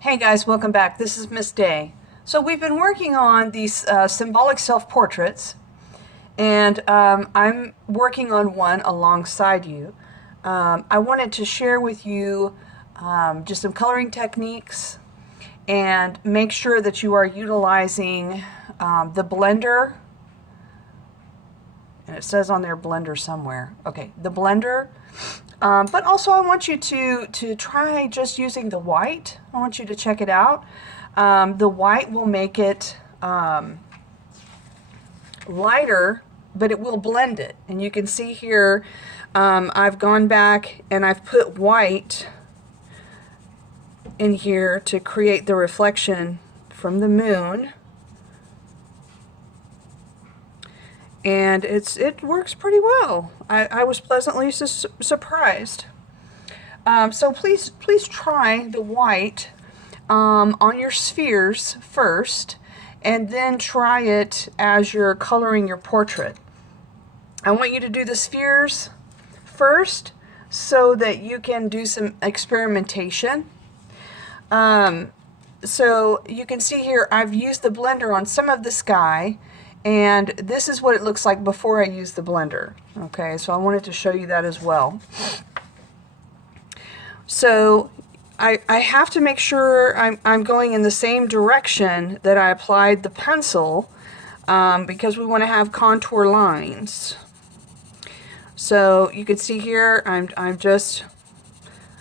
Hey guys, welcome back. This is Miss Day. So we've been working on these symbolic self-portraits, and I'm working on one alongside you. I wanted to share with you just some coloring techniques and make sure that you are utilizing the blender, and it says on there blender somewhere. Okay, the blender. But also I want you to try just using the white. I want you to check it out. The white will make it lighter, but it will blend it. And you can see here, I've gone back and I've put white in here to create the reflection from the moon. And it works pretty well. I was pleasantly surprised. So please try the white on your spheres first, and then try it as you're coloring your portrait. I want you to do the spheres first so that you can do some experimentation. So you can see here I've used the blender on some of the sky, and this is what it looks like before I use the blender. Okay, so I wanted to show you that as well. So I have to make sure I'm going in the same direction that I applied the pencil, because we want to have contour lines. So you can see here I'm just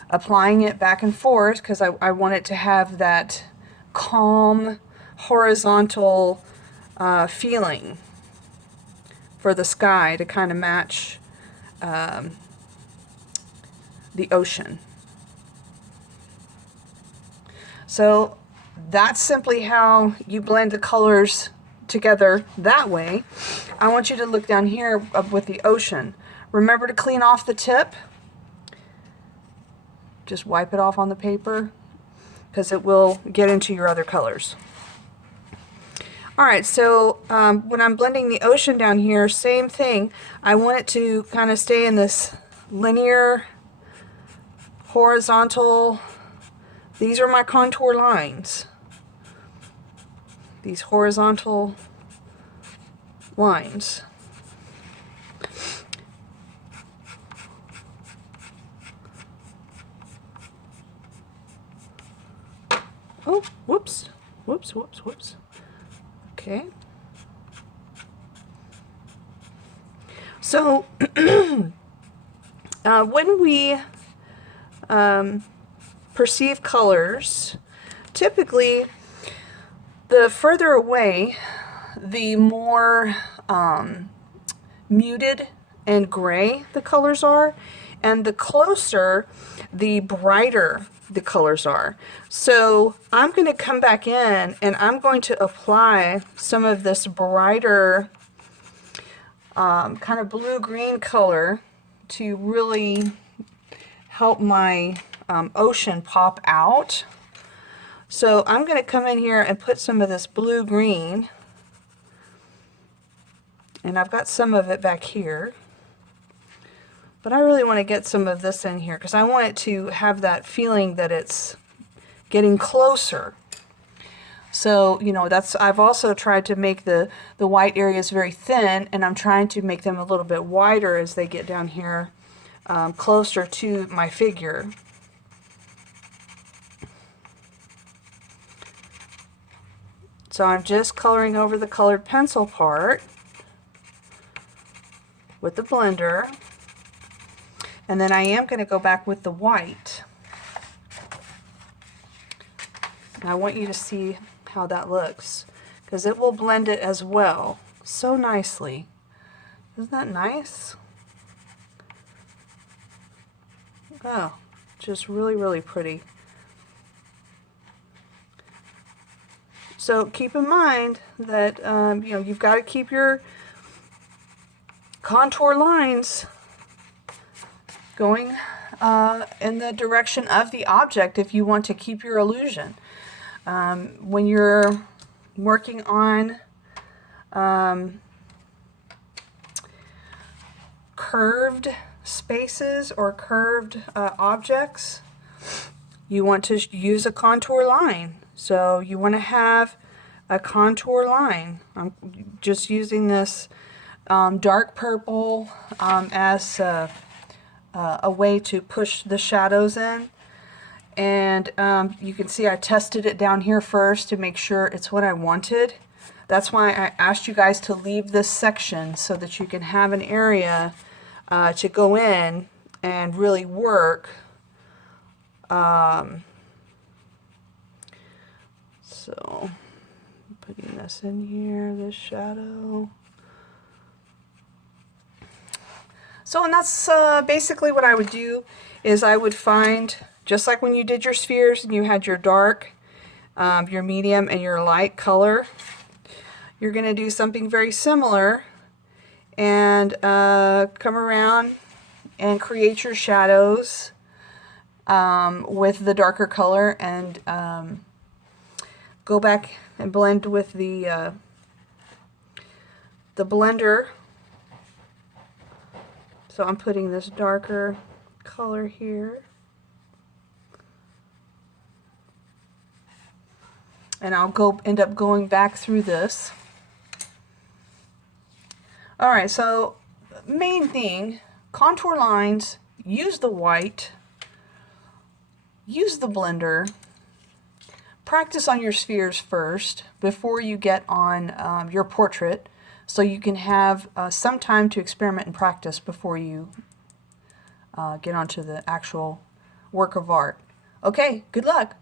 applying it back and forth because I want it to have that calm horizontal feeling for the sky to kind of match the ocean. So that's simply how you blend the colors together that way. I want you to look down here with the ocean. Remember to clean off the tip. Just wipe it off on the paper because it will get into your other colors. Alright, so when I'm blending the ocean down here, same thing. I want it to kind of stay in this linear, horizontal. These are my contour lines. These horizontal lines. Oh, whoops. Whoops. Okay. So, when we perceive colors, typically the further away, the more muted and gray the colors are, and the closer, the brighter the colors are. So I'm going to come back in and I'm going to apply some of this brighter kind of blue-green color to really help my ocean pop out. So I'm going to come in here and put some of this blue-green, and I've got some of it back here, but I really want to get some of this in here because I want it to have that feeling that it's getting closer. So, you know, I've also tried to make the white areas very thin, and I'm trying to make them a little bit wider as they get down here closer to my figure. So I'm just coloring over the colored pencil part with the blender, and then I am going to go back with the white. And I want you to see how that looks, because it will blend it as well so nicely. Isn't that nice? Oh, just really pretty. So keep in mind that you know, you've got to keep your contour lines going in the direction of the object if you want to keep your illusion. When you're working on curved spaces or curved objects, you want to use a contour line. So you want to have a contour line. I'm just using this dark purple as a way to push the shadows in. And you can see I tested it down here first to make sure it's what I wanted. That's why I asked you guys to leave this section so that you can have an area to go in and really work. So putting this in here, this shadow. So, and that's basically what I would do, is I would find, just like when you did your spheres and you had your dark, your medium, and your light color, you're going to do something very similar and come around and create your shadows with the darker color, and go back and blend with the blender. So I'm putting this darker color here. And I'll end up going back through this. Alright, so main thing, contour lines, use the white, use the blender, practice on your spheres first before you get on your portrait, so you can have some time to experiment and practice before you get onto the actual work of art. Okay, good luck.